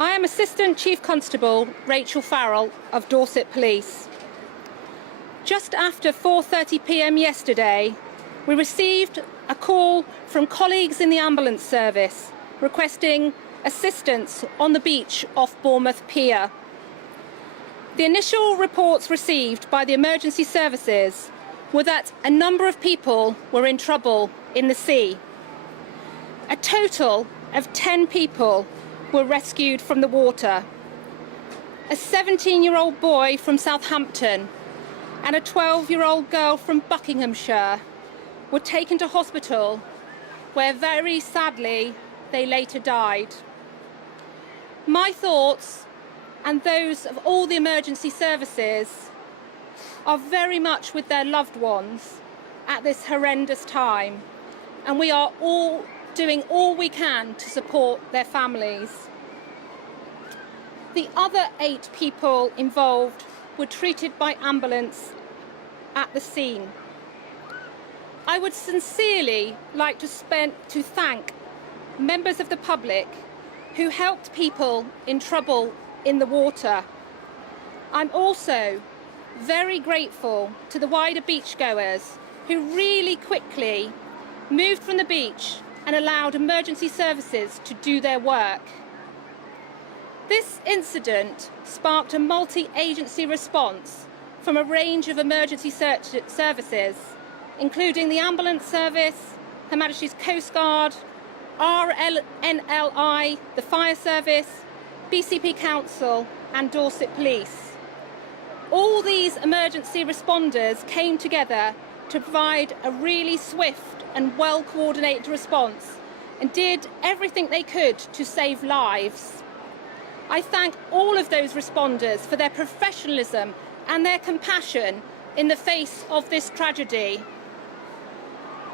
I am Assistant Chief Constable Rachel Farrell of Dorset Police. Just after 4:30 p.m. yesterday, we received a call from colleagues in the ambulance service requesting assistance on the beach off Bournemouth Pier. The initial reports received by the emergency services were that a number of people were in trouble in the sea. A total of 10 people were rescued from the water. A 17-year-old boy from Southampton and a 12-year-old girl from Buckinghamshire were taken to hospital, where very sadly they later died. My thoughts and those of all the emergency services are very much with their loved ones at this horrendous time, and we are all doing all we can to support their families. The other 8 people involved were treated by ambulance at the scene. I would sincerely like to thank members of the public who helped people in trouble in the water. I'm also very grateful to the wider beachgoers who really quickly moved from the beach and allowed emergency services to do their work. This incident sparked a multi-agency response from a range of emergency services, including the ambulance service, Her Majesty's Coast Guard, RNLI, the Fire Service, BCP Council and Dorset Police. All these emergency responders came together to provide a really swift and well-coordinated response and did everything they could to save lives. I thank all of those responders for their professionalism and their compassion in the face of this tragedy.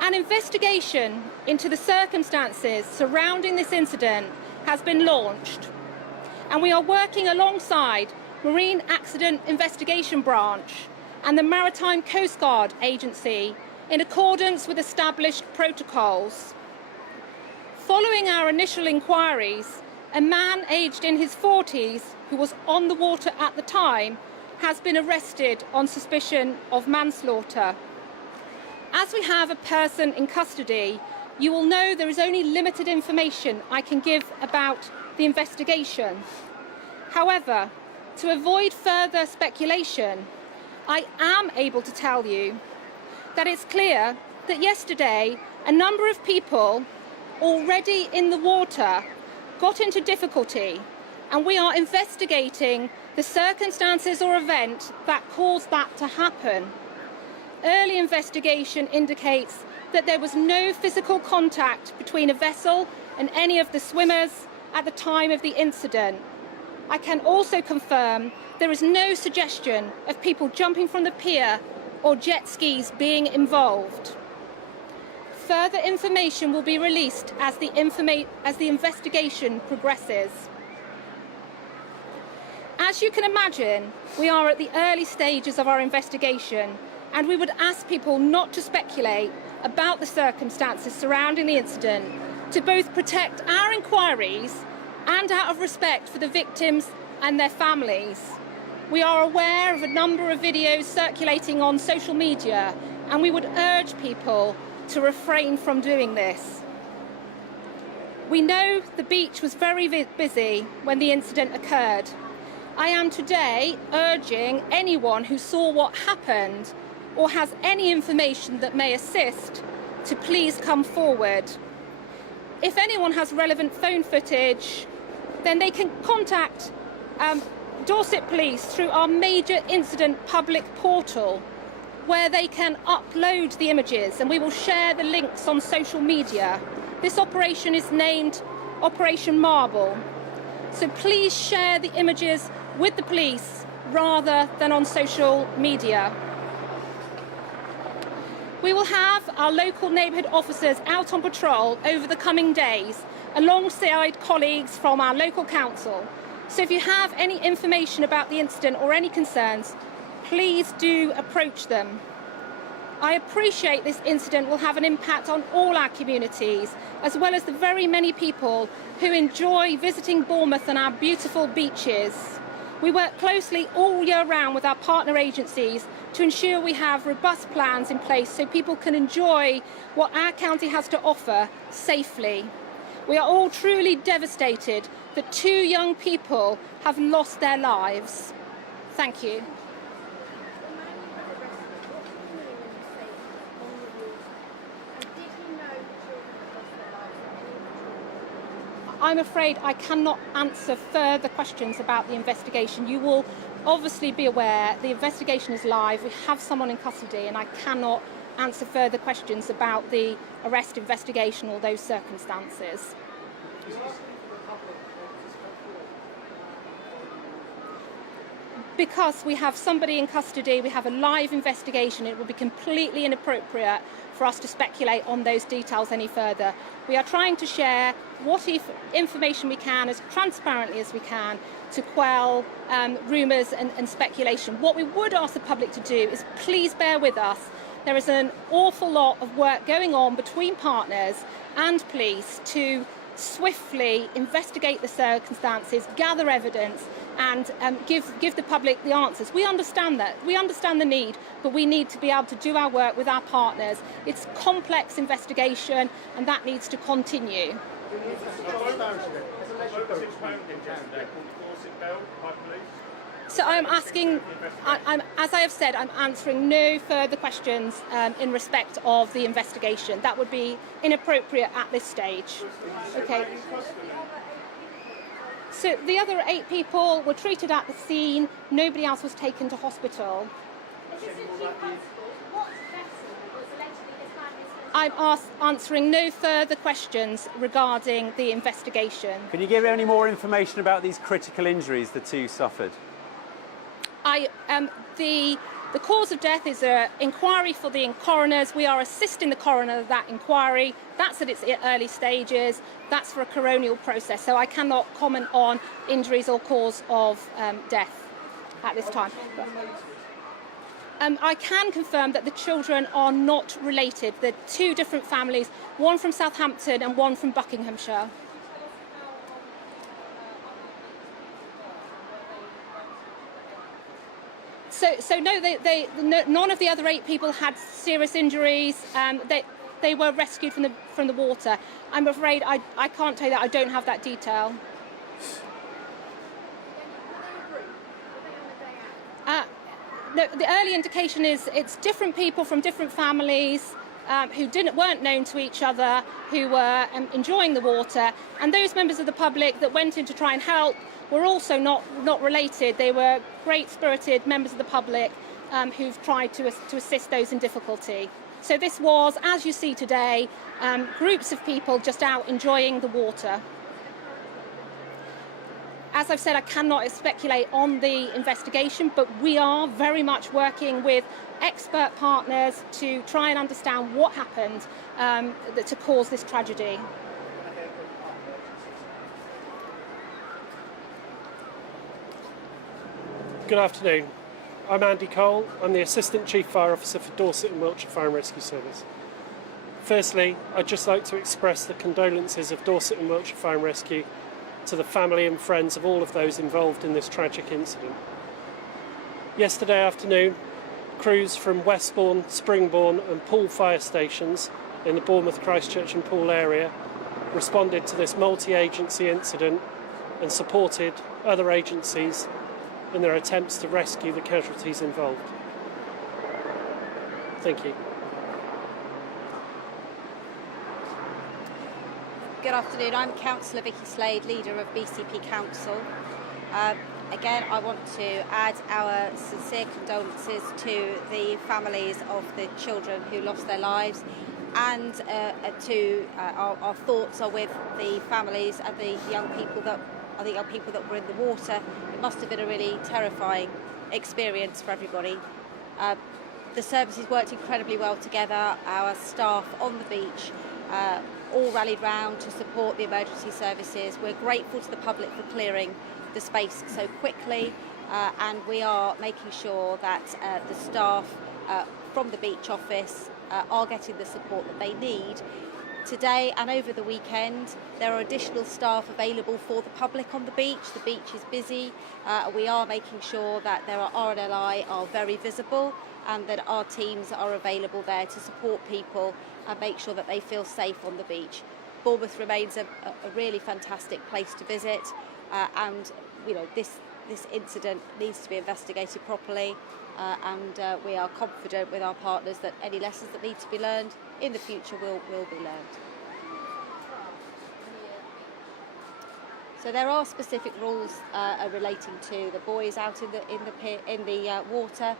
An investigation into the circumstances surrounding this incident has been launched, and we are working alongside Marine Accident Investigation Branch and the Maritime Coast Guard Agency in accordance with established protocols. Following our initial inquiries, a man aged in his 40s who was on the water at the time has been arrested on suspicion of manslaughter. As we have a person in custody, you will know there is only limited information I can give about the investigation. However, to avoid further speculation, I am able to tell you that it's clear that yesterday a number of people already in the water got into difficulty, and we are investigating the circumstances or event that caused that to happen. Early investigation indicates that there was no physical contact between a vessel and any of the swimmers at the time of the incident. I can also confirm there is no suggestion of people jumping from the pier or jet skis being involved. Further information will be released as the investigation progresses. As you can imagine, we are at the early stages of our investigation, and we would ask people not to speculate about the circumstances surrounding the incident to both protect our inquiries and out of respect for the victims and their families. We are aware of a number of videos circulating on social media, and we would urge people to refrain from doing this. We know the beach was very busy when the incident occurred. I am today urging anyone who saw what happened or has any information that may assist to please come forward. If anyone has relevant phone footage, then they can contact Dorset Police through our major incident public portal, where they can upload the images, and we will share the links on social media. This operation is named Operation Marble. So please share the images with the police rather than on social media. We will have our local neighbourhood officers out on patrol over the coming days, alongside colleagues from our local council. So if you have any information about the incident or any concerns, please do approach them. I appreciate this incident will have an impact on all our communities, as well as the very many people who enjoy visiting Bournemouth and our beautiful beaches. We work closely all year round with our partner agencies to ensure we have robust plans in place so people can enjoy what our county has to offer safely. We are all truly devastated that 2 young people have lost their lives. Thank you. I'm afraid I cannot answer further questions about the investigation. You will obviously be aware the investigation is live. We have someone in custody, and I cannot answer further questions about the arrest, investigation, or those circumstances. Because we have somebody in custody, we have a live investigation, it would be completely inappropriate for us to speculate on those details any further. We are trying to share what information we can as transparently as we can to quell rumours and speculation. What we would ask the public to do is please bear with us. There is an awful lot of work going on between partners and police to swiftly investigate the circumstances, gather evidence, and give the public the answers. We understand that. We understand the need, but we need to be able to do our work with our partners. It's a complex investigation, and that needs to continue. So I'm asking, as I have said, I'm answering no further questions in respect of the investigation. That would be inappropriate at this stage. Okay. So the other 8 people were treated at the scene. Nobody else was taken to hospital. I'm answering no further questions regarding the investigation. Can you give any more information about these critical injuries the 2 suffered? The cause of death is an inquiry for the coroners. We are assisting the coroner of that inquiry. That's at its early stages. That's for a coronial process. So I cannot comment on injuries or cause of death at this time. I can confirm that the children are not related. They're 2 different families, one from Southampton and one from Buckinghamshire. So no, none of the other 8 people had serious injuries. They were rescued from the water. I'm afraid I can't tell you that. I don't have that detail. No, the early indication is it's different people from different families who weren't known to each other, who were enjoying the water, and those members of the public that went in to try and help were also not related. They were great-spirited members of the public who've tried to assist those in difficulty. So this was, as you see today, groups of people just out enjoying the water. As I've said, I cannot speculate on the investigation, but we are very much working with expert partners to try and understand what happened to cause this tragedy. Good afternoon. I'm Andy Cole. I'm the Assistant Chief Fire Officer for Dorset and Wiltshire Fire and Rescue Service. Firstly, I'd just like to express the condolences of Dorset and Wiltshire Fire and Rescue to the family and friends of all of those involved in this tragic incident. Yesterday afternoon, crews from Westbourne, Springbourne and Poole fire stations in the Bournemouth, Christchurch and Poole area responded to this multi-agency incident and supported other agencies in their attempts to rescue the casualties involved. Thank you. Good afternoon, I'm Councillor Vicky Slade, leader of BCP Council. Again, I want to add our sincere condolences to the families of the children who lost their lives, and our thoughts are with the families and the young people that were in the water. It must have been a really terrifying experience for everybody. The services worked incredibly well together. Our staff on the beach all rallied round to support the emergency services. We're grateful to the public for clearing the space so quickly, and we are making sure that the staff from the beach office are getting the support that they need. Today and over the weekend, there are additional staff available for the public on the beach. The beach is busy. We are making sure that there are RNLI are very visible and that our teams are available there to support people and make sure that they feel safe on the beach. Bournemouth remains a really fantastic place to visit, and this incident needs to be investigated properly, and we are confident with our partners that any lessons that need to be learned in the future will be learned. So there are specific rules relating to the boys out in the water.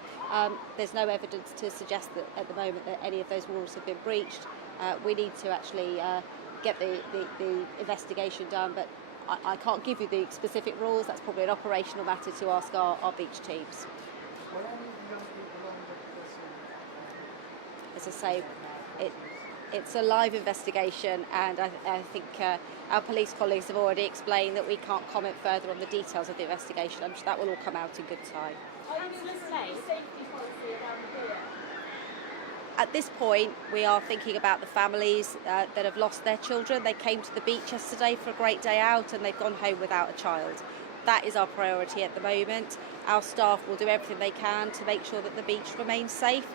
There's no evidence to suggest that at the moment that any of those rules have been breached. We need to actually get the investigation done, but I can't give you the specific rules. That's probably an operational matter to ask our beach teams. As I say, it's a live investigation, and I think our police colleagues have already explained that we can't comment further on the details of the investigation. I'm sure that will all come out in good time. At this point, we are thinking about the families that have lost their children. They came to the beach yesterday for a great day out and they've gone home without a child. That is our priority at the moment. Our staff will do everything they can to make sure that the beach remains safe,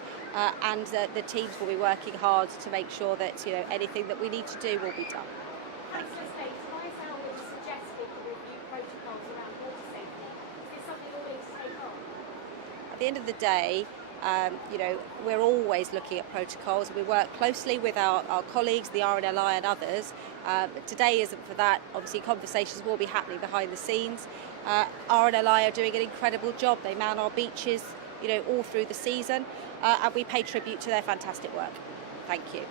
and the teams will be working hard to make sure that anything that we need to do will be done. Thank you. At the end of the day, we're always looking at protocols. We work closely with our colleagues, the RNLI and others. But today isn't for that. Obviously, conversations will be happening behind the scenes. RNLI are doing an incredible job. They man our beaches, all through the season, and we pay tribute to their fantastic work. Thank you.